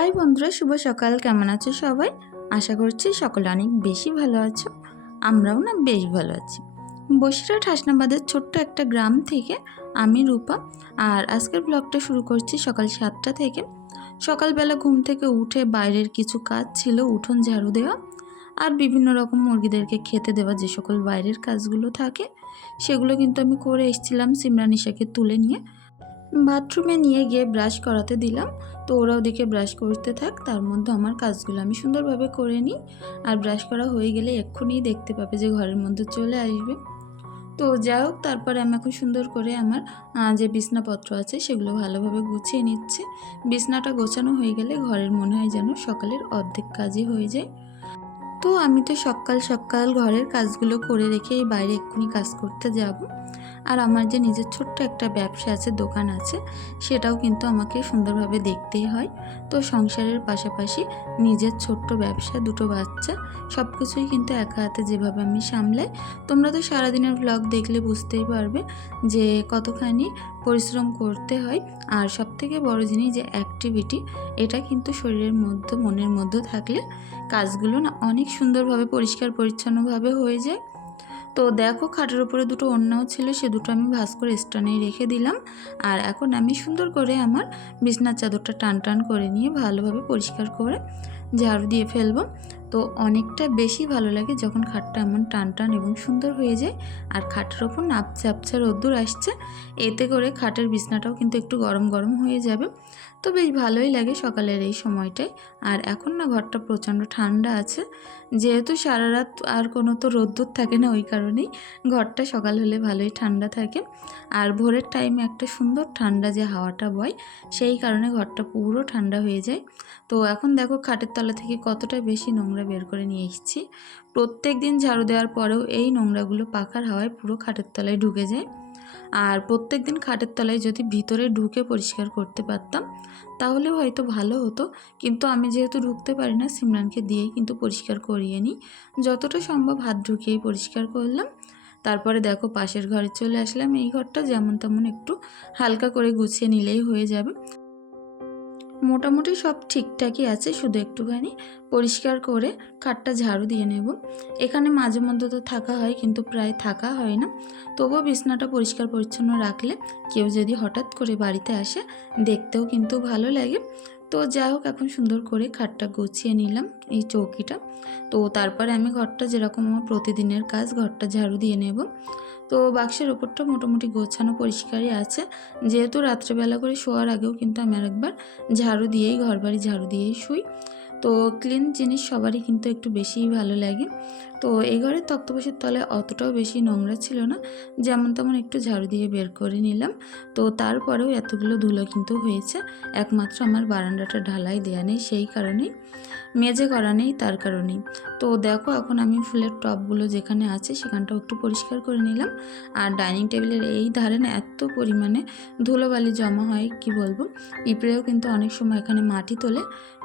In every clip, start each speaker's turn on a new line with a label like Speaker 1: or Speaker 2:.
Speaker 1: High বন্ধুরা, শুভ সকাল। কেমন আছো সবাই? আশা করছি সকলে অনেক বেশি ভালো আছো। আমরাও না বেশ ভালো আছি। বসিরহাট হাসনাবাদের ছোট্ট একটা গ্রাম থেকে আমি রূপা, আর আজকের ব্লগটা শুরু করছি সকাল সাতটা থেকে। সকালবেলা ঘুম থেকে উঠে বাইরের কিছু কাজ ছিল, উঠোন ঝাড়ু দেওয়া, আর বিভিন্ন রকম মুরগিদেরকে খেতে দেওয়া যে সকল বাইরের কাজগুলো থাকে, সেগুলো কিন্তু আমি করে এসেছিলাম সিমরানিশাকে তুলে নিয়ে। বাথরুমে নিয়ে গিয়ে ব্রাশ করাতে দিলাম। তো ওরা ওদিকে ব্রাশ করতে থাক, তার মধ্যে আমার কাজগুলো আমি সুন্দরভাবে করে নিই। আর ব্রাশ করা হয়ে গেলে এক্ষুনি দেখতে পাবে যে ঘরের মধ্যে চলে আসবে। তো যাই হোক, তারপরে আমি এখন সুন্দর করে আমার যে বিছনাপত্র আছে সেগুলো ভালোভাবে গুছিয়ে নিচ্ছে। বিছনাটা গোছানো হয়ে গেলে ঘরের মনে হয় যেন সকালের অর্ধেক কাজই হয়ে যায়। তো আমি তো সকাল সকাল ঘরের কাজগুলো করে রেখে বাইরে এক্ষুনি কাজ করতে যাব। আর আমার যে নিজের ছোট্ট একটা ব্যবসা আছে, দোকান আছে, সেটাও কিন্তু আমাকে সুন্দরভাবে দেখতেই হয়। তো সংসারের পাশাপাশি নিজের ছোট্ট ব্যবসা, দুটো বাচ্চা সব কিছুই কিন্তু একা হাতে যেভাবে আমি সামলাই। তোমরা তো সারাদিনের ব্লগ দেখলে বুঝতেই পারবে যে কতখানি পরিশ্রম করতে হয়। আর সব থেকে বড় জিনিস যে অ্যাক্টিভিটি এটা কিন্তু শরীরের মধ্যে, মনের মধ্যে থাকলে কাজগুলো না অনেক সুন্দরভাবে, পরিষ্কার, পরিচ্ছন্নভাবে হয়ে যায়। তো দেখো খাটের উপরে দুটো অন্যও ছিল, সে দুটো আমি ভাস করে স্টানে রেখে দিলাম। আর এখন আমি সুন্দর করে আমার বিছনার চাদরটা টান টান করে নিয়ে ভালোভাবে পরিষ্কার করে ঝাড়ু দিয়ে ফেলব। তো অনেকটা বেশি ভালো লাগে যখন খাটটা এমন টান টান এবং সুন্দর হয়ে যায় আর খাটের ওপর নাপচে আপচা রোদ্দুর আসছে। এতে করে খাটের বিছনাটাও কিন্তু একটু গরম গরম হয়ে যাবে। তো বেশ ভালোই লাগে সকালের এই সময়টায়। আর এখন না ঘরটা প্রচণ্ড ঠান্ডা আছে। যেহেতু সারা রাত আর কোনো তো রোদ্দুর থাকে না ওই কারণেই ঘরটা সকাল হলে ভালোই ঠান্ডা থাকে। আর ভোরের টাইমে একটা সুন্দর ঠান্ডা যে হাওয়াটা বয়, সেই কারণে ঘরটা পুরো ঠান্ডা হয়ে যায়। তো এখন দেখো খাটের তলা থেকে কতটা বেশি নোংরা বের করে নিয়ে এসেছি। প্রত্যেক দিন ঝাড়ু দেওয়ার পরেও এই নোংরাগুলো পাখার হাওয়ায় পুরো খাটের তলায় ঢুকে যায়। আর প্রত্যেক দিন খাটের তলায় যদি ভিতরে ঢুকে পরিষ্কার করতে পারতাম তাহলে হয়তো ভালো হতো। কিন্তু আমি যেহেতু ঢুকতে পারি না, সিমরানকে দিয়েই কিন্তু পরিষ্কার করিয়ে নিই। যতটা সম্ভব হাত ঢুকিয়েই পরিষ্কার করলাম। তারপরে দেখো পাশের ঘরে চলে আসলাম। এই ঘরটা যেমন তেমন একটু হালকা করে গুছিয়ে নিলেই হয়ে যাবে। মোটামুটি সব ঠিকঠাকই আছে, শুধু একটুখানি পরিষ্কার করে খাটটা ঝাড়ু দিয়ে নেব। এখানে মাঝে মধ্যে তো থাকা হয়, কিন্তু প্রায় থাকা হয় না। তবুও বিছনাটা পরিষ্কার পরিচ্ছন্ন রাখলে কেউ যদি হঠাৎ করে বাড়িতে আসে, দেখতেও কিন্তু ভালো লাগে। তো যাই হোক, এখন সুন্দর করে খাটটা গুছিয়ে নিলাম এই চৌকিটা। তো তারপরে আমি ঘরটা যেরকম আমার প্রতিদিনের কাজ, ঘরটা ঝাড়ু দিয়ে নেব। তো বাক্সের ওপরটা মোটামুটি গোছানো পরিষ্কারই আছে। যেহেতু রাত্রেবেলা করে শোয়ার আগেও কিন্তু আমি আরেকবার ঝাড়ু দিয়েই ঘর বাড়ি ঝাড়ু দিয়েই শুই। তো ক্লিন জিনিস সবারই কিন্তু একটু বেশিই ভালো লাগে। তো এই ঘরের তক্তপোষের তলায় অতটাও বেশি নোংরা ছিল না, যেমন তেমন একটু ঝাড়ু দিয়ে বের করে নিলাম। তো তারপরেও এতগুলো ধুলো কিন্তু হয়েছে, একমাত্র আমার বারান্দাটা ঢালাই দেওয়া নেই সেই কারণেই। মেজে করা নেই তার কারণেই। তো দেখো এখন আমি ফুলের টবগুলো যেখানে আছে সেখানটাও একটু পরিষ্কার করে নিলাম। আর ডাইনিং টেবিলের এই ধারে না এত পরিমাণে ধুলোবালি জমা হয়, কি বলব? পিঁপড়েও কিন্তু অনেক সময় এখানে মাটি তোলে।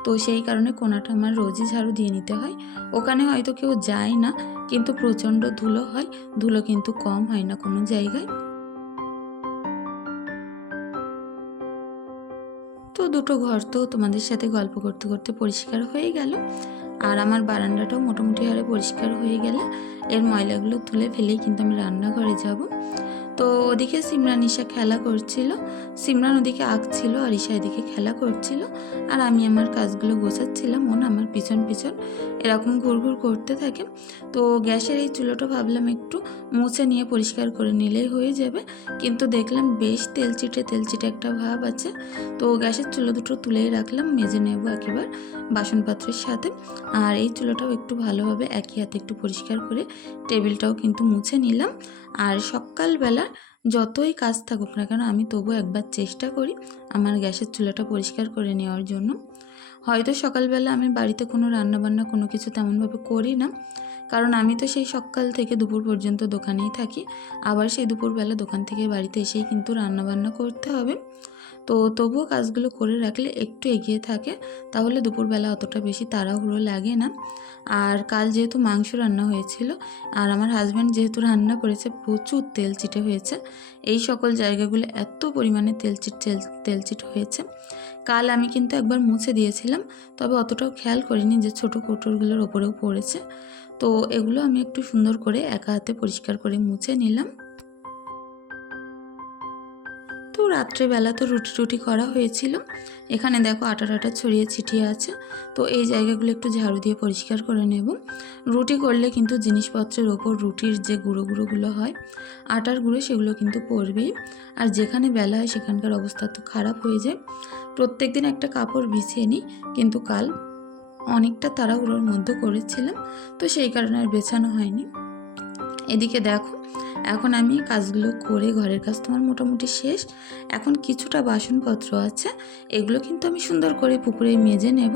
Speaker 1: তো সেই কারণে কোনাটা আমার রোজই ঝাড়ু দিয়ে নিতে হয়। ওখানে হয়তো কেউ যায় না, কিন্তু প্রচণ্ড ধুলো হয়। ধুলো কিন্তু কম হয় না কোনো জায়গায়। দুটো ঘর তো তোমাদের সাথে গল্প করতে করতে পরিষ্কার হয়ে গেল। আর আমার বারান্দাটাও মোটামুটি হারে পরিষ্কার হয়ে গেলে। এর ময়লাগুলো তুলে ফেলেই কিন্তু আমি রান্নাঘরে যাব। তো ওদিকে সিমরান ঈশা খেলা করছিল। সিমরান ওদিকে আঁকছিল আর ঈশা এদিকে খেলা করছিল। আর আমি আমার কাজগুলো গোছাচ্ছিলাম, মন আমার পিছন পিছন এরকম ঘুরঘুর করতে থাকে। তো গ্যাসের এই চুলোটা ভাবলাম একটু মুছে নিয়ে পরিষ্কার করে নিলেই হয়ে যাবে। কিন্তু দেখলাম বেশ তেলচিটে তেলচিটে একটা ভাব আছে। তো গ্যাসের চুলো দুটো তুলেই রাখলাম, মেজে নেব একেবার বাসনপত্রের সাথে। আর এই চুলোটাও একটু ভালোভাবে একই হাতে একটু পরিষ্কার করে টেবিলটাও কিন্তু মুছে নিলাম। আর সকালবেলা যতই কাজ থাকুক না কেন, আমি তবু একবার চেষ্টা করি আমার গ্যাসের চুলাটা পরিষ্কার করে নেওয়ার জন্য। হয়তো সকালবেলা আমি বাড়িতে কোনো রান্নাবান্না কোনো কিছু তেমনভাবে করি না, কারণ আমি তো সেই সকাল থেকে দুপুর পর্যন্ত দোকানেই থাকি। আবার সেই দুপুরবেলা দোকান থেকে বাড়িতে এসেই কিন্তু রান্নাবান্না করতে হবে। তো তবুও কাজগুলো করে রাখলে একটু এগিয়ে থাকে, তাহলে দুপুরবেলা অতটা বেশি তাড়াহুড়ো লাগে না। আর কাল যেহেতু মাংস রান্না হয়েছিল, আর আমার হাজব্যান্ড যেহেতু রান্না করেছে, প্রচুর তেল চিটে হয়েছে। এই সকল জায়গাগুলো এত পরিমাণে তেল তেলচিট তেল, তেলচিট হয়েছে। কাল আমি কিন্তু একবার মুছে দিয়েছিলাম, তবে অতটাও খেয়াল করিনি যে ছোটো কোটরগুলোর ওপরেও পড়েছে। তো এগুলো আমি একটু সুন্দর করে একা হাতে পরিষ্কার করে মুছে নিলাম। রাত্রেবেলা তো রুটি টুটি করা হয়েছিল। এখানে দেখো আটা টাটা ছড়িয়ে ছিটিয়ে আছে। তো এই জায়গাগুলো একটু ঝাড়ু দিয়ে পরিষ্কার করে নেব। রুটি করলে কিন্তু জিনিসপত্রের ওপর রুটির যে গুঁড়ো গুঁড়োগুলো হয়, আটার গুঁড়ো সেগুলো কিন্তু পড়বেই আর যেখানে বেলা হয় সেখানকার অবস্থা তো খারাপ হয়ে যায়। প্রত্যেক দিন একটা কাপড় বিছিয়ে নিই, কিন্তু কাল অনেকটা তাড়াহুড়োর মধ্যে করেছিলাম। তো সেই কারণে আর বেছানো হয়নি। এদিকে দেখো, এখন আমি কাজগুলো করে ঘরের কাজ তোমার মোটামুটি শেষ। এখন কিছুটা বাসনপত্র আছে, এগুলো কিন্তু আমি সুন্দর করে পুকুরে মেজে নেব।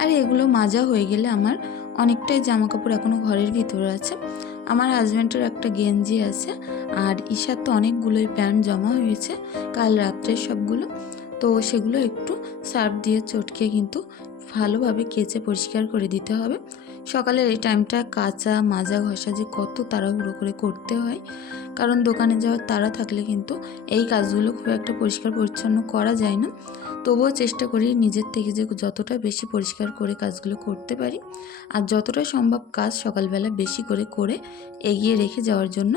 Speaker 1: আর এগুলো মাজা হয়ে গেলে আমার অনেকটাই জামা কাপড় এখনও ঘরের ভিতরে আছে। আমার হাজব্যান্ডের একটা গেঞ্জি আছে, আর ঈশার তো অনেকগুলোই প্যান্ট জমা হয়েছে, কাল রাত্রের সবগুলো। তো সেগুলো একটু সার্ফ দিয়ে চটকে কিন্তু ভালোভাবে কেচে পরিষ্কার করে দিতে হবে। সকালের এই টাইমটা কাঁচা, মাজা ঘষা যে কত তাড়াহুড়ো করে করতে হয়, কারণ দোকানে যাওয়ার তাড়া থাকলে কিন্তু এই কাজগুলো খুব একটা পরিষ্কার পরিচ্ছন্ন করা যায় না। তবুও চেষ্টা করি নিজের থেকে যে যতটা বেশি পরিষ্কার করে কাজগুলো করতে পারি, আর যতটা সম্ভব কাজ সকালবেলা বেশি করে করে এগিয়ে রেখে যাওয়ার জন্য।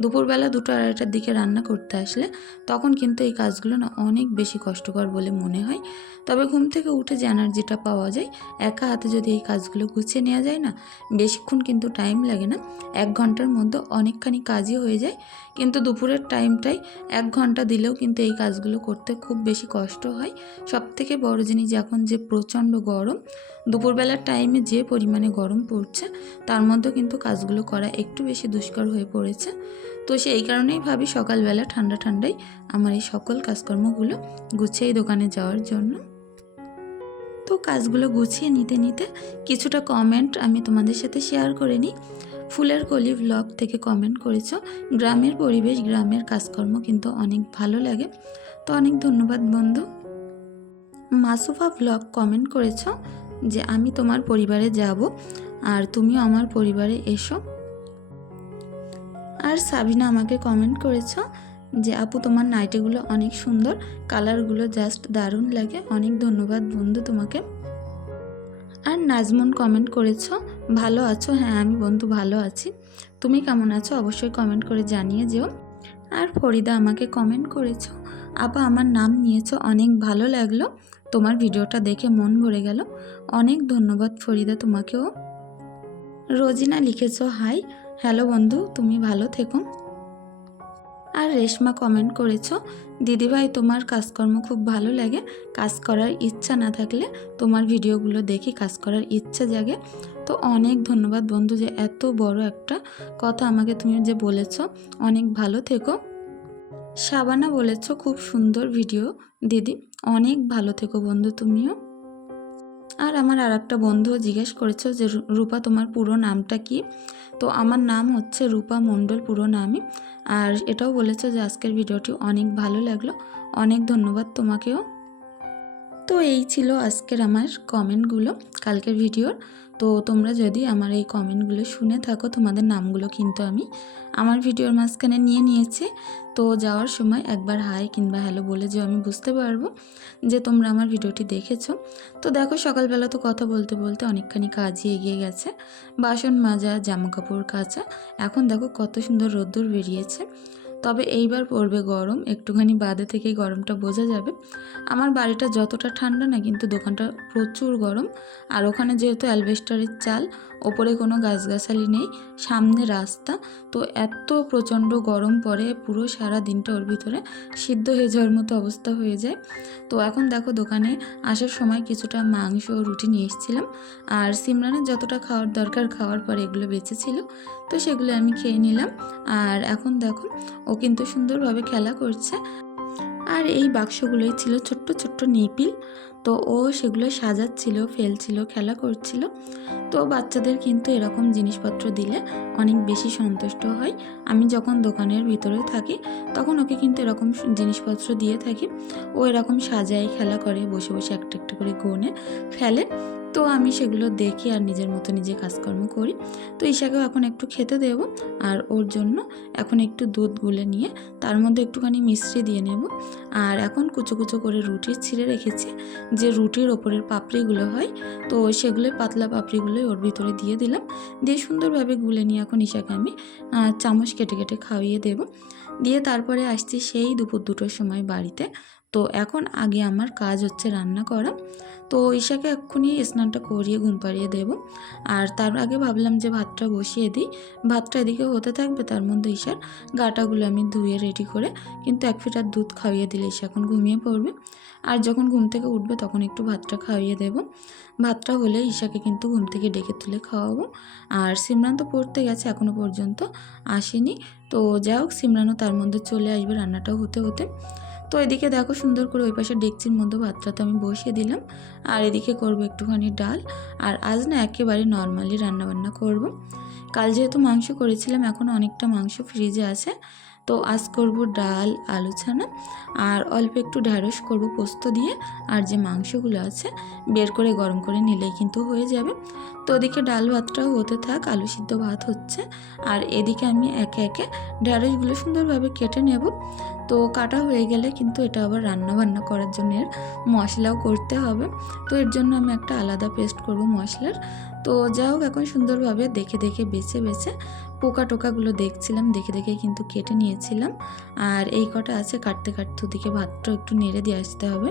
Speaker 1: দুপুরবেলা দুটো আড়াইটার দিকে রান্না করতে আসলে তখন কিন্তু এই কাজগুলো না অনেক বেশি কষ্টকর বলে মনে হয়। তবে ঘুম থেকে উঠে যে এনার্জিটা পাওয়া যায়। একা হাতে যদি এই কাজগুলো গুছিয়ে নেওয়া যায় না, বেশিক্ষণ কিন্তু টাইম লাগে না। এক ঘণ্টার মধ্যে অনেকখানি কাজই হয়ে যায়। কিন্তু দুপুরের টাইমটাই এক ঘণ্টা দিলেও কিন্তু এই কাজগুলো করতে খুব বেশি কষ্ট হয়। সব থেকে বড় জিনিস এখন যে প্রচণ্ড গরম, দুপুরবেলার টাইমে যে পরিমাণে গরম পড়ছে, তার মধ্যেও কিন্তু কাজগুলো করা একটু বেশি দুষ্কর হয়ে পড়েছে। তো সেই কারণেই ভাবি সকালবেলা ঠান্ডা ঠান্ডায় আমার এই সকল কাজকর্মগুলো গুছিয়ে দোকানে যাওয়ার জন্য। তো কাজগুলো গুছিয়ে নিতে নিতে কিছুটা কমেন্ট আমি তোমাদের সাথে শেয়ার করে নিই। ফুলের কলি ভ্লগ থেকে কমেন্ট করেছ। গ্রামের পরিবেশ, গ্রামের কাজকর্ম কিন্তু অনেক ভালো লাগে। তো অনেক ধন্যবাদ বন্ধু। মাসুফা ভ্লগ কমেন্ট করেছ যে আমি তোমার পরিবারে যাব আর তুমিও আমার পরিবারে এসো। আর সাবিনা আমাকে কমেন্ট করেছ যে, আপু, তোমার নাইটিগুলো অনেক সুন্দর। কালারগুলো জাস্ট দারুণ লাগে। অনেক ধন্যবাদ বন্ধু তোমাকে। আর নাজমুন কমেন্ট করেছ, ভালো আছো? হ্যাঁ আমি বন্ধু, ভালো আছি। তুমি কেমন আছো? অবশ্যই কমেন্ট করে জানিয়ে যেও। আর ফরিদা আমাকে কমেন্ট করেছ, আপা, আমার নাম নিয়েছো, অনেক ভালো লাগল। তোমার ভিডিওটা দেখে মন ভরে গেল। অনেক ধন্যবাদ ফরিদা তোমাকেও। রোজিনা লিখেছো, হাই, হ্যালো বন্ধু, তুমি ভালো থেকো। আর রেশমা কমেন্ট করেছ, দিদিভাই, তোমার কাজকর্ম খুব ভালো লাগে। কাজ করার ইচ্ছা না থাকলে তোমার ভিডিওগুলো দেখি কাজ করার ইচ্ছা জাগে। তো অনেক ধন্যবাদ বন্ধু, যে এত বড় একটা কথা আমাকে তুমি যে বলেছ। অনেক ভালো থেকো। শাবানা বলেছ, খুব সুন্দর ভিডিও, দিদি। অনেক ভালো থেকো বন্ধু তুমিও। আর আমার আর একটা বন্ধুও জিজ্ঞেস করেছ যে রূপা, তোমার পুরো নামটা কি? তো আমার নাম হচ্ছে রূপা মণ্ডল পুরো নামই। আর এটাও বলেছে যে আজকের ভিডিওটি অনেক ভালো লাগল। অনেক ধন্যবাদ তোমাকেও। তো এই ছিল আজকের আমার কমেন্টগুলো, কালকের ভিডিওর। তো তোমরা যদি আমার এই কমেন্টগুলো শুনে থাকো, তোমাদের নামগুলো কিন্তু আমি আমার ভিডিওর মাঝখানে নিয়ে নিয়েছি। তো যাওয়ার সময় একবার হাই কিংবা হ্যালো বলে যে আমি বুঝতে পারব যে তোমরা আমার ভিডিওটি দেখেছ। তো দেখো সকালবেলা তো কথা বলতে বলতে অনেকখানি কাজই এগিয়ে গেছে। বাসন মাজা জামা কাপড় কাচা, এখন দেখো কত সুন্দর রোদ্দুর বেরিয়েছে। তবে এইবার পড়বে গরম, একটুখানি বাদে থেকেই গরমটা বোঝা যাবে। আমার বাড়িটা যতটা ঠান্ডা না, কিন্তু দোকানটা প্রচুর গরম। আর ওখানে যেহেতু অ্যালবেস্টারের চাল, ওপরে কোনো গাছগাছালি নেই, সামনে রাস্তা। তো এত প্রচণ্ড গরম পড়ে, পুরো সারা দিনটা ওর ভিতরে সিদ্ধ হয়ে যাওয়ার মতো অবস্থা হয়ে যায়। তো এখন দেখো দোকানে আসার সময় কিছুটা মাংস রুটি নিয়ে এসেছিলাম। আর সিমরানের যতটা খাওয়ার দরকার খাওয়ার পর এগুলো বেঁচেছিল, তো সেগুলো আমি খেয়ে নিলাম। আর এখন দেখো ও কিন্তু সুন্দরভাবে খেলা করছে। আর এই বাক্সগুলোই ছিল ছোট্ট ছোট্ট নিপিল। তো ও সেগুলো সাজাচ্ছিল, ফেলছিল, খেলা করছিল। তো বাচ্চাদের কিন্তু এরকম জিনিসপত্র দিলে অনেক বেশি সন্তুষ্ট হয়। আমি যখন দোকানের ভিতরে থাকি, তখন ওকে কিন্তু এরকম জিনিসপত্র দিয়ে থাকি। ও এরকম সাজায়, খেলা করে, বসে বসে একটা একটা করে গোনে ফেলে। তো আমি সেগুলো দেখি আর নিজের মতো নিজে কাজকর্ম করি। তো ঈশাকেও এখন একটু খেতে দেব আর ওর জন্য এখন একটু দুধ গুলে নিয়ে তার মধ্যে একটুখানি মিশ্রি দিয়ে নেব। আর এখন কুচো কুচো করে রুটি ছিঁড়ে রেখেছি, যে রুটির ওপরের পাপড়িগুলো হয়, তো সেগুলো পাতলা পাপড়িগুলোই ওর ভিতরে দিয়ে দিলাম। দিয়ে সুন্দরভাবে গুলে নিয়ে এখন ঈশাকে আমি চামচ কেটে কেটে খাওয়িয়ে দেব। দিয়ে তারপরে আসছি সেই দুপুর দুটোর সময় বাড়িতে। তো এখন আগে আমার কাজ হচ্ছে রান্না করা। তো ঈশাকে এক্ষুনি স্নানটা করিয়ে ঘুম পাড়িয়ে দেবো। আর তার আগে ভাবলাম যে ভাতটা বসিয়ে দিই। ভাতটা এদিকে হতে থাকবে, তার মধ্যে ঈশার গাটাগুলো আমি ধুয়ে রেডি করে কিন্তু এক ফিটার দুধ খাইয়ে দিলে ঈশা এখন ঘুমিয়ে পড়বে। আর যখন ঘুম থেকে উঠবে তখন একটু ভাতটা খাইয়ে দেবো। ভাতটা হলে ঈশাকে কিন্তু ঘুম থেকে ডেকে তুলে খাওয়াবো। আর সিমরান তো পড়তে গেছে এখনও পর্যন্ত আসেনি। তো যাই হোক, সিমরানও তার মধ্যে চলে আসবে রান্নাটাও হতে হতে। তো এদিকে দেখো সুন্দর করে ওই পাশে ডেকচির মধ্যে ভাতটা তো আমি বসিয়ে দিলাম। আর এদিকে করব একটুখানি ডাল। আর আজ না একেবারে নর্মালি রান্নাবান্না করব। কাল যেহেতু মাংস করেছিলাম, এখন অনেকটা মাংস ফ্রিজে আছে। তো আজ করব ডাল, আলু ছানা। আর অল্প একটু ঢ্যাঁড়স করব পোস্ত দিয়ে। আর যে মাংসগুলো আছে, বের করে গরম করে নিলেই কিন্তু হয়ে যাবে। তো ওদিকে ডাল ভাতটাও হতে থাক, আলু সিদ্ধ ভাত হচ্ছে। আর এদিকে আমি একে একে ঢ্যাঁড়সগুলো সুন্দরভাবে কেটে নেব। তো কাটা হয়ে গেলে কিন্তু এটা আবার রান্না বান্না করার জন্য এর মশলাও করতে হবে। তো এর জন্য আমি একটা আলাদা পেস্ট করব মশলার। তো যা হোক, এখন সুন্দরভাবে দেখে দেখে বেছে বেছে পোকা টোকাগুলো দেখছিলাম, দেখে দেখে কিন্তু কেটে নিয়েছিলাম। আর এই কটা আছে, কাটতে কাটতে ওদিকে ভাতটা একটু নেড়ে দিয়ে আসতে হবে।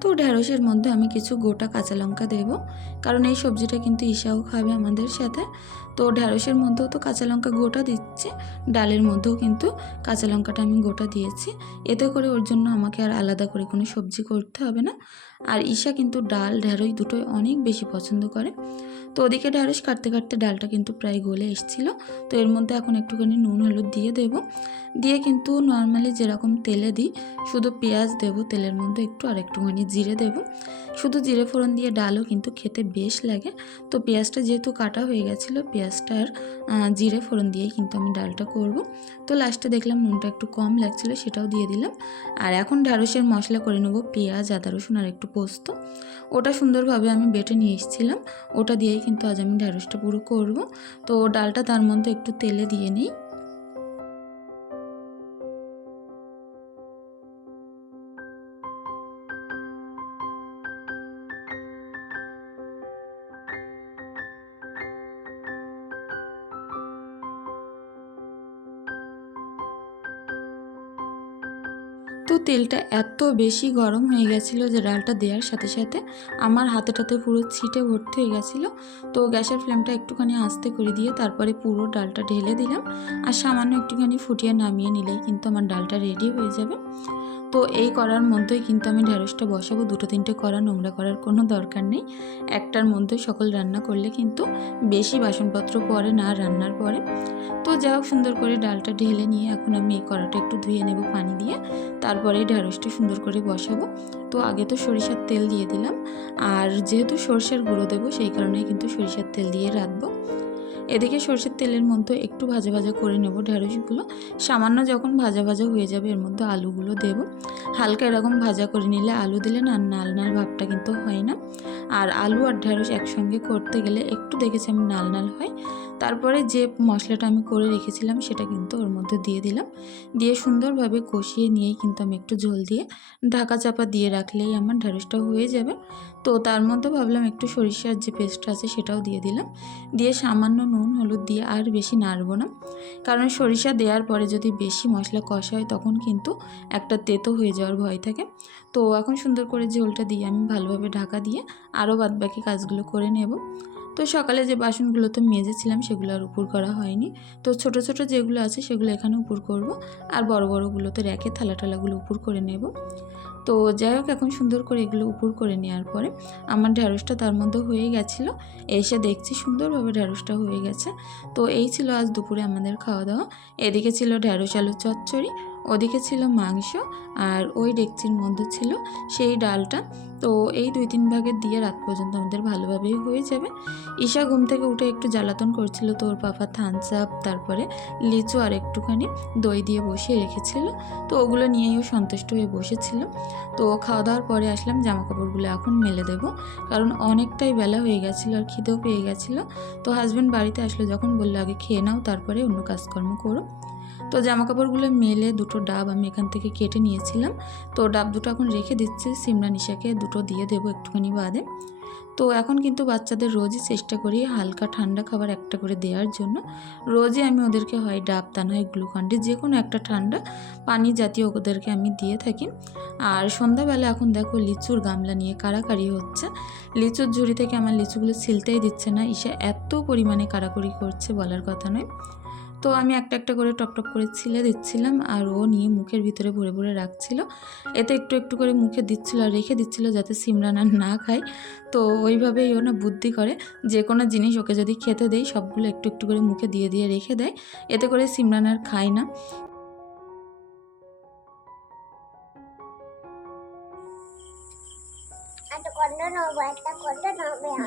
Speaker 1: তো ঢ্যাঁড়সের মধ্যে আমি কিছু গোটা কাঁচা লঙ্কা দেবো, কারণ এই সবজিটা কিন্তু ঈশাও খাবে আমাদের সাথে। তো ঢ্যাঁড়সের মধ্যেও তো কাঁচা লঙ্কা গোটা দিচ্ছে, ডালের মধ্যেও কিন্তু কাঁচা লঙ্কাটা আমি গোটা দিয়েছি। এতে করে ওর জন্য আমাকে আর আলাদা করে কোনো সবজি করতে হবে না। আর ঈশা কিন্তু ডাল ঢ্যাঁড়স দুটোই অনেক বেশি পছন্দ করে। তো ওদিকে ঢ্যাঁড়স কাটতে কাটতে ডালটা কিন্তু প্রায় গলে এসেছিল। তো এর মধ্যে এখন একটুখানি নুন, হলুদ দিয়ে দেব। দিয়ে কিন্তু নর্মালি যেরকম তেলে দিই, শুধু পেঁয়াজ দেব তেলের মধ্যে একটু আর একটুখানি জিরে দেব। শুধু জিরে ফোড়ন দিয়ে ডালও কিন্তু খেতে বেশ লাগে। তো পেঁয়াজটা যেহেতু কাটা হয়ে গেছিল, পেঁয়াজটার জিরে ফোড়ন দিয়েই কিন্তু আমি ডালটা করব। তো লাস্টে দেখলাম নুনটা একটু কম লাগছিল, সেটাও দিয়ে দিলাম। আর এখন ঢ্যাঁড়সের মশলা করে নেব পেঁয়াজ, আদা রসুন আর একটু পোস্ত। ওটা সুন্দরভাবে আমি বেটে নিয়ে এসেছিলাম। ওটা দিয়েই কিন্তু আজ আমি ঢ্যাঁড়সটা পুরো করব। তো ডালটা তার মধ্যে একটু তেলে দিয়ে নিই। তো তেলটা এত বেশি গরম হয়ে গেছিল যে ডালটা দেওয়ার সাথে সাথে আমার হাতেটাতে পুরো ছিটে ভর্তি হয়ে গেছিল। তো গ্যাসের ফ্লেমটা একটুখানি আস্তে করে দিয়ে তারপরে পুরো ডালটা ঢেলে দিলাম। আর সামান্য একটুখানি ফুটিয়ে নামিয়ে নিলেই কিন্তু আমার ডালটা রেডি হয়ে যাবে। তো এই করার মধ্যেই কিন্তু আমি ঢ্যাঁড়সটা বসাবো। দুটো তিনটে করা নোংরা করার কোনো দরকার নেই। একটার মধ্যে সকল রান্না করলে কিন্তু বেশি বাসনপত্র পড়ে না রান্নার পরে। তো যা হোক, সুন্দর করে ডালটা ঢেলে নিয়ে এখন আমি এই কড়াটা একটু ধুয়ে নেব পানি দিয়ে। তারপরে ঢ্যাঁড়সটা সুন্দর করে বসাবো। তো আগে তো সরিষার তেল দিয়ে দিলাম। আর যেহেতু সর্ষের গুঁড়ো দেবো, সেই কারণেই কিন্তু সরিষার তেল দিয়ে রাখব। এদিকে সর্ষের তেলের মধ্যে একটু ভাজা ভাজা করে নেব ঢ্যাঁড়সগুলো সামান্য যখন ভাজা ভাজা হয়ে যাবে, এর মধ্যে আলুগুলো দেব। হালকা এরকম ভাজা করে নিলে আলু দিলে না নাল নাল ভাবটা কিন্তু হয় না। আর আলু আর ঢ্যাঁড়স একসঙ্গে করতে গেলে একটু দেখেছি আমি নাল নাল হয়। তারপরে যে মশলাটা আমি করে রেখেছিলাম সেটা কিন্তু ওর মধ্যে দিয়ে দিলাম। দিয়ে সুন্দরভাবে কষিয়ে নিয়েই কিন্তু আমি একটু ঝোল দিয়ে ঢাকা চাপা দিয়ে রাখলেই আমার ঢ্যাঁড়সটা হয়ে যাবে। তো তার মধ্যে ভাবলাম একটু সরিষার যে পেস্টটা আছে সেটাও দিয়ে দিলাম। দিয়ে সামান্য নুন, হলুদ দিয়ে আর বেশি নাড়বো না। কারণ সরিষা দেওয়ার পরে যদি বেশি মশলা কষা হয় তখন কিন্তু একটা তেতো হয়ে যাওয়ার ভয় থাকে। তো এখন সুন্দর করে ঝোলটা দিয়ে আমি ভালোভাবে ঢাকা দিয়ে আরও বাদবাকি কাজগুলো করে নেব। তো সকালে যে বাসনগুলো তো মেজেছিলাম সেগুলো আর উপর করা হয়নি। তো ছোট ছোট যেগুলো আছে সেগুলো এখানে উপর করব। আর বড় বড়গুলো তো র্যাকে থালা টালাগুলো উপর করে নেব। তো যাই হোক, এখন সুন্দর করে এগুলো উপর করে নেওয়ার পরে আমার ঢ্যাঁড়সটা তার মধ্যে হয়ে গেছিল। এসে দেখছি সুন্দরভাবে ঢ্যাঁড়সটা হয়ে গেছে। তো এই ছিল আজ দুপুরে আমাদের খাওয়া দাওয়া। এদিকে ছিল ঢ্যাঁড়স আলু চচ্চড়ি ওদিকে ছিল মাংস আর ওই ডেকচির মধ্যে ছিল সেই ডালটা। তো এই দুই তিন ভাগের দিয়ে রাত পর্যন্ত আমাদের ভালোভাবেই হয়ে যাবে। ঈশা ঘুম থেকে উঠে একটু জ্বালাতন করছিল তো ওর পাপা থানস আপ তারপরে লিচু আর একটুখানি দই দিয়ে বসিয়ে রেখেছিল। তো ওগুলো নিয়েই ও সন্তুষ্ট হয়ে বসেছিল। তো খাওয়া দাওয়ার পরে আসলাম জামা কাপড়গুলো এখন মেলে দেবো। কারণ অনেকটাই বেলা হয়ে গেছিল আর খিদেও পেয়ে গেছিল। তো হাজব্যান্ড বাড়িতে আসলো যখন বলল, আগে খেয়ে নাও, তারপরে অন্য কাজকর্ম করো। তো জামা কাপড়গুলো মেলে দুটো ডাব আমি এখান থেকে কেটে নিয়েছিলাম। তো ডাব দুটো এখন রেখে দিচ্ছি, সিমলা নিশাকে দুটো দিয়ে দেবো একটুখানি বাদে। তো এখন কিন্তু বাচ্চাদের রোজই চেষ্টা করি হালকা ঠান্ডা খাবার একটা করে দেওয়ার জন্য। রোজই আমি ওদেরকে হয় ডাব, তা নয় গ্লুকন্ডি, যে কোনো একটা ঠান্ডা পানি জাতীয় ওদেরকে আমি দিয়ে থাকি। আর সন্ধ্যাবেলা এখন দেখো লিচুর গামলা নিয়ে কাড়াকাড়ি হচ্ছে। লিচুর ঝুড়ি থেকে আমার লিচুগুলো ছিলতেই দিচ্ছে না। ইসে এত পরিমাণে কাড়াকাড়ি করছে বলার কথা নয়। তো আমি একটা একটা করে টকটক করে ছিলে দিচ্ছিলাম আর ও নিয়ে মুখের ভিতরে ভরে ভরে রাখছিল। এতে একটু একটু করে মুখে দিচ্ছিল আর রেখে দিচ্ছিল যাতে সিমরান আর না খায়। তো ওইভাবেই ও না বুদ্ধি করে যে কোনো জিনিস ওকে যদি খেতে দেয় সবগুলো একটু একটু করে মুখে দিয়ে দিয়ে রেখে দেয়। এতে করে সিমরান আর খায় না।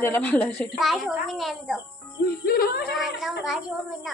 Speaker 1: যেটা ভালো আছে
Speaker 2: গাছ হবে না একদম গাছ না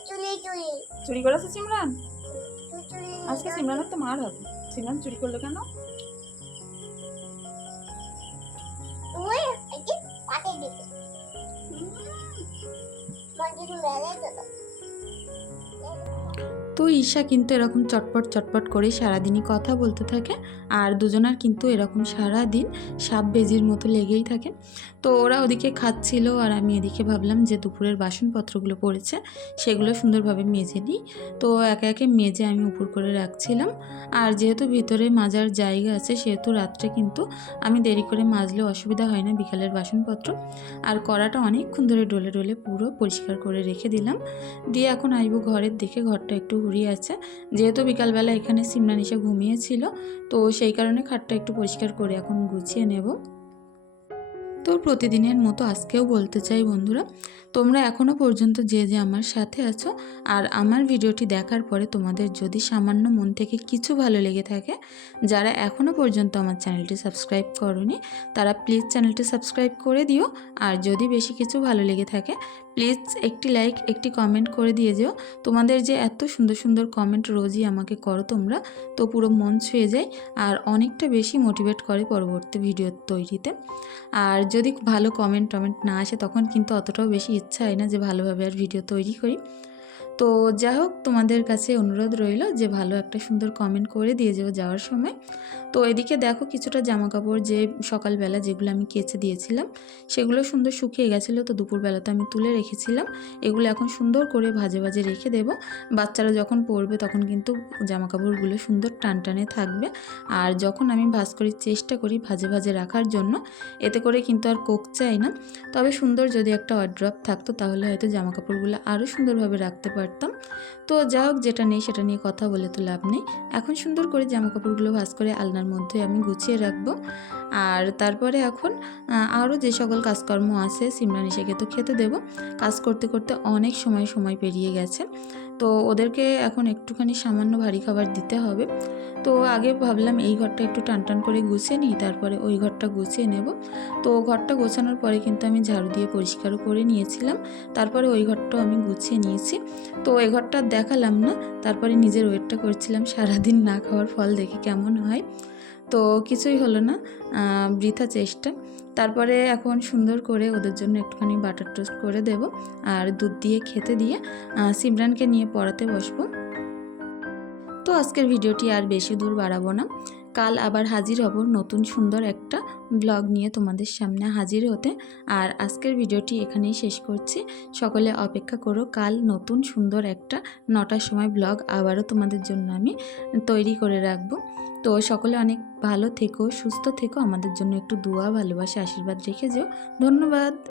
Speaker 2: চুলি চুলি
Speaker 1: চুরি করেছে সিমরান? আজকে। সিমরানের তো মার হবে। সিমরান চুরি করল কেন?
Speaker 2: ওই পাতে দিতে। মন্দির মেলে দিল
Speaker 1: তো ঈশা কিন্তু এরকম চটপট চটপট করে সারাদিনই কথা বলতে থাকে আর দুজনার কিন্তু এরকম সারাদিন সাপ বেজির মতো লেগেই থাকে। তো ওরা ওদিকে খাচ্ছিল আর আমি এদিকে ভাবলাম যে দুপুরের বাসনপত্রগুলো পড়েছে সেগুলো সুন্দরভাবে মেজে নিই। তো একে একে মেজে আমি উপর করে রাখছিলাম আর যেহেতু ভিতরে মাজার জায়গা আছে সেহেতু রাত্রে কিন্তু আমি দেরি করে মাজলে অসুবিধা হয় না বিকালের বাসনপত্র। আর কড়াটা অনেকক্ষণ ধরে ডলে ডলে পুরো পরিষ্কার করে রেখে দিলাম। দিয়ে এখন আসব ঘরের দেখে ঘরটা একটু ঘুরিয়ে আছে। যেহেতু বিকালবেলা এখানে সিমরান এসে ঘুমিয়েছিল, তো সেই কারণে খাটটা একটু পরিষ্কার করে এখন গুছিয়ে নেব। তো প্রতিদিনের মতো আজকেও বলতে চাই বন্ধুরা, তোমরা এখনও পর্যন্ত যে যে আমার সাথে আছো আর আমার ভিডিওটি দেখার পরে তোমাদের যদি সামান্য মন থেকে কিছু ভালো লেগে থাকে, যারা এখনও পর্যন্ত আমার চ্যানেলটি সাবস্ক্রাইব করনি, তারা প্লিজ চ্যানেলটি সাবস্ক্রাইব করে দিও। আর যদি বেশি কিছু ভালো লেগে থাকে প্লিজ একটি লাইক, একটি কমেন্ট করে দিয়ে যেও। তোমাদের যে এত সুন্দর সুন্দর কমেন্ট রোজই আমাকে করো তোমরা। তো পুরো মন ছুঁয়ে যায় আর অনেকটা বেশি মোটিভেট করে পরবর্তী ভিডিও তৈরিতে। আর যদি ভালো কমেন্ট টমেন্ট না আসে, তখন কিন্তু অতটাও বেশি ইচ্ছা হয় না যে ভালোভাবে আর ভিডিও তৈরি করি। তো যাই হোক, তোমাদের কাছে অনুরোধ রইল যে ভালো একটা সুন্দর কমেন্ট করে দিয়ে যেও যাওয়ার সময়। তো এদিকে দেখো কিছুটা জামা কাপড় যে সকালবেলা যেগুলো আমি কেচে দিয়েছিলাম, সেগুলো সুন্দর শুকিয়ে গেছিল, তো দুপুরবেলা তো আমি তুলে রেখেছিলাম। এগুলো এখন সুন্দর করে ভাজে ভাজে রেখে দেব। বাচ্চারা যখন পরবে তখন কিন্তু জামা কাপড়গুলো সুন্দর টানটানে থাকবে। আর যখন আমি ভাজ করার চেষ্টা করি ভাজে ভাজে রাখার জন্য, এতে করে কিন্তু আর কোক চাই না। তবে সুন্দর যদি একটা অড্রপ থাকতো, তাহলে হয়তো জামা কাপড়গুলো আরও সুন্দরভাবে রাখতে পারতাম। তো যা হোক যেটা নেই সেটা নিয়ে কথা বলে তো লাভ নেই। এখন সুন্দর করে জামা কাপড়গুলো ভাজ করে আলনার মধ্যে আমি গুছিয়ে রাখব। আর তারপরে এখন আরও যে সকল কাজকর্ম আছে সিমরান নিশাকে তো খেতে দেব। কাজ করতে করতে অনেক সময় সময় পেরিয়ে গেছে। তো ওদেরকে এখন একটুখানি সামান্য ভারী খাবার দিতে হবে। তো আগে ভাবলাম এই ঘরটা একটু টান টান করে গুছিয়ে নিই, তারপরে ওই ঘরটা গুছিয়ে নেব। তো ঘরটা গোছানোর পরে কিন্তু আমি ঝাড়ু দিয়ে পরিষ্কারও করে নিয়েছিলাম, তারপরে ওই ঘরটাও আমি গুছিয়ে নিয়েছি। তো ওই ঘরটা দেখালাম না, তারপরে নিজের ওয়েটটা করছিলাম, সারাদিন না খাওয়ার ফল দেখে কেমন হয়। তো কিছুই হলো না বৃথা চেষ্টা। তারপরে এখন সুন্দর করে ওদের জন্য একটুখানি বাটার টোস্ট করে দেব, আর দুধ দিয়ে খেতে দিয়ে সিমরানকে নিয়ে পড়াতে বসবো। তো আজকের ভিডিওটি আর বেশি দূর বাড়াবো না। কাল আবার হাজির হব নতুন সুন্দর একটা ব্লগ নিয়ে তোমাদের সামনে হাজির হতে। আর আজকের ভিডিওটি এখানেই শেষ করছি। সকলে অপেক্ষা করো, কাল নতুন সুন্দর একটা নটার সময় ব্লগ আবারও তোমাদের জন্য আমি তৈরি করে রাখব। তো সকলে অনেক ভালো থেকো, সুস্থ থেকো। আমাদের জন্য একটু দোয়া, ভালোবাসা, আশীর্বাদ রেখে যেও। ধন্যবাদ।